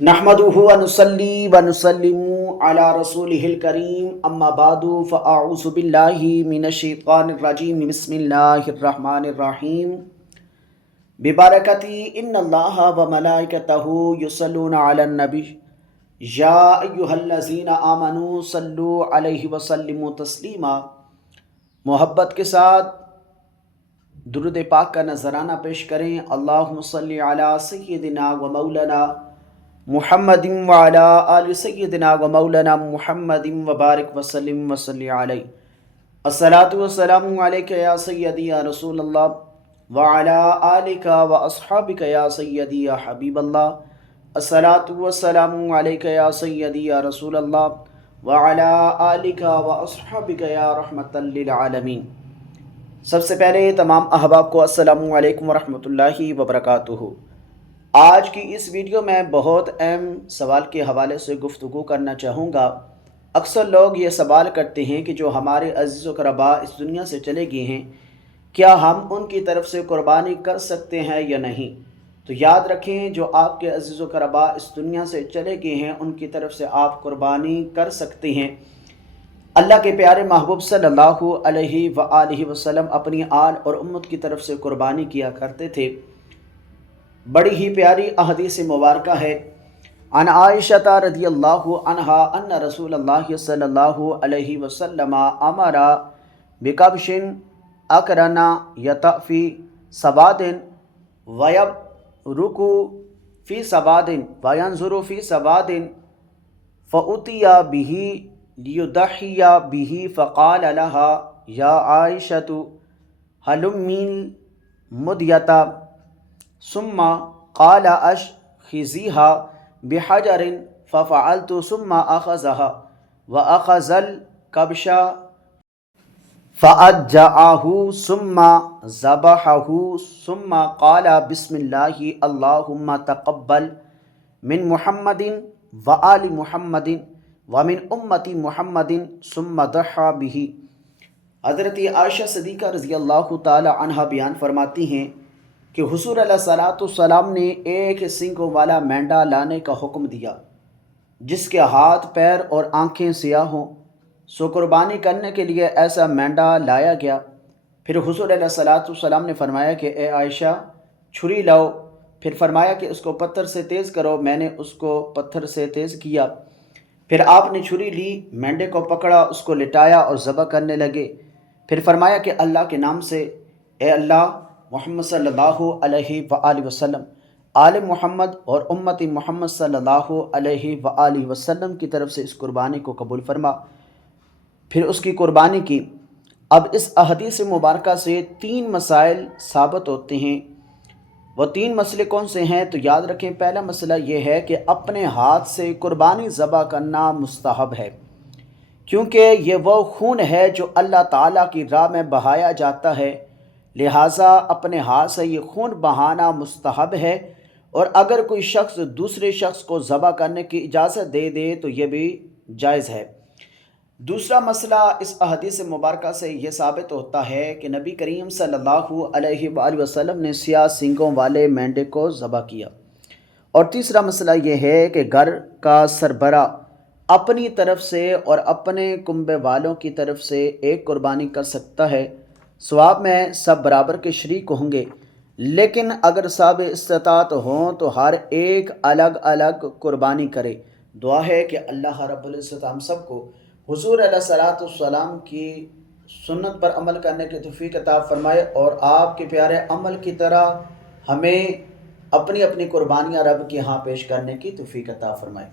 नहमदुहु व नुसल्ली व नुसल्लिमु अला रसूलिहिल करीम अम्मा बादु फ़अऊज़ु बिल्लाहि मिनश्शैतानिर रजीम बिस्मिल्लाहिर रहमानिर रहीम बिबरकती इन्नल्लाहा व मलाइकतहु युसल्लूना अलन नबी या अय्युहल्लज़ीना आमनू सल्लु अलैहि व सल्लिमु तस्लीमा। मोहब्बत के साथ दुरूद पाक का नजराना पेश करें। अल्लाहुम्मा सल्लि अला सय्यिदिना व मौलाना मुहम्मदिन व अला आलि सय्यिदिना व मौलाना मुहम्मदिन व बारिक व सल्लिम व सल्लि अलैहि। अस्सलातु वस्सलामु अलैका या सय्यदी या रसूलल्लाह व अला आलिका व अस्हाबिका या सय्यदी या हबीबल्लाह। अस्सलातु वस्सलामु अलैका या सय्यदी या रसूलल्लाह व अला आलिका व अस्हाबिका या रहमतल लिल आलमीन। सबसे पहले तमाम अहबाब को अस्सलामु अलैकुम व रहमतुल्लाहि व बरकातुहू। आज की इस वीडियो में बहुत अहम सवाल के हवाले से गुफ्तगू करना चाहूँगा। अक्सर लोग ये सवाल करते हैं कि जो हमारे अज़ीज़ व क़रबा इस दुनिया से चले गए हैं, क्या हम उनकी तरफ से कुर्बानी कर सकते हैं या नहीं। तो याद रखें, जो आपके अज़ीज़ व क़रबा इस दुनिया से चले गए हैं उनकी तरफ से आप कुर्बानी कर सकते हैं। अल्लाह के प्यारे महबूब सल्लल्लाहु अलैहि व आलिहि वसल्लम अपनी आल और उम्मत की तरफ से कुर्बानी किया करते थे। बड़ी ही प्यारी अहदीस मुबारक है। अन आयशा रज़ियल्लाहु अन्हा अन्न रसूलल्लाह सल्लल्लाहु अलैहि वसल्लम अमरा बिकब्शिन अकरना यतफ़ी सबादिन वयबरुकु फ़ी सबादिन वयंज़ुरु फ़ी सबादिन फ़उतिया बिही लियुदहिया बिही फ़क़ाल लहा या आयशतु हलुम्मिल मुद्यता सुम्मा क़ाला अश्खिज़ीहा बिहजरिन फ़फ़अलतु सुम्मा अख़ज़हा व अख़ज़ल कब्शा फ़अज्जअहु सुम्मा ज़बहहु सुम्मा क़ाला बिस्मिल्लाहि अल्लाहुम्मा तक़ब्बल मिन मुहम्मदिन व आलि मुहम्मदिन व मिन उम्मति मुहम्मदिन सुम्मा दहा बिही। हज़रत आयशा सिद्दीक़ा रज़ियल्लाहु ताला अन्हा बयान फरमाती हैं कि हुज़ूर अलैहिस्सलाम ने एक सींगों वाला मेंढा लाने का हुक्म दिया जिसके हाथ पैर और आंखें सियाह हों। सो कुर्बानी करने के लिए ऐसा मेंढा लाया गया। फिर हुज़ूर अलैहिस्सलाम ने फरमाया कि ए आयशा, छुरी लाओ। फिर फरमाया कि उसको पत्थर से तेज़ करो। मैंने उसको पत्थर से तेज़ किया। फिर आपने छुरी ली, मेंढे को पकड़ा, उसको लिटाया और ज़बह करने लगे। फिर फरमाया कि अल्लाह के नाम से, ए अल्लाह, मोहम्मद सल्लल्लाहु अलैहि व आलिहि वसल्लम, आले मोहम्मद और उम्मती मोहम्मद सल्लल्लाहु अलैहि व आलिहि वसल्लम की तरफ से इस कुर्बानी को कबूल फरमा। फिर उसकी कुर्बानी की। अब इस अहदीस मुबारक से 3 मसाइल साबित होते हैं। वो 3 मसले कौन से हैं? तो याद रखें, पहला मसला ये है कि अपने हाथ से कुर्बानी ज़बह करना मुस्तहब है, क्योंकि ये वो खून है जो अल्लाह ताला की राह में बहाया जाता है। लिहाजा अपने हाथ से ये खून बहाना मुस्तहब है, और अगर कोई शख्स दूसरे शख्स को ज़बह करने की इजाज़त दे दे तो ये भी जायज़ है। दूसरा मसला इस अहदीस मुबारक से ये साबित होता है कि नबी करीम सल्लल्लाहु अलैहि वसल्लम ने सियाह सींगों वाले मेंढे को ज़बह किया। और तीसरा मसला ये है कि घर का सरबरा अपनी तरफ से और अपने कुंबे वालों की तरफ से एक कुर्बानी कर सकता है। सवाब में सब बराबर के शरीक होंगे, लेकिन अगर सब इस्तात हों तो हर एक अलग अलग कुर्बानी करे। दुआ है कि अल्लाह रब्बुल इज़्ज़त हम सबको हुज़ूर अलैहिस्सलाम की सुन्नत पर अमल करने की तौफ़ीक़ अता फ़रमाए, और आपके प्यारे अमल की तरह हमें अपनी अपनी कुर्बानियाँ रब के यहाँ पेश करने की तौफ़ीक़ अता फ़रमाए।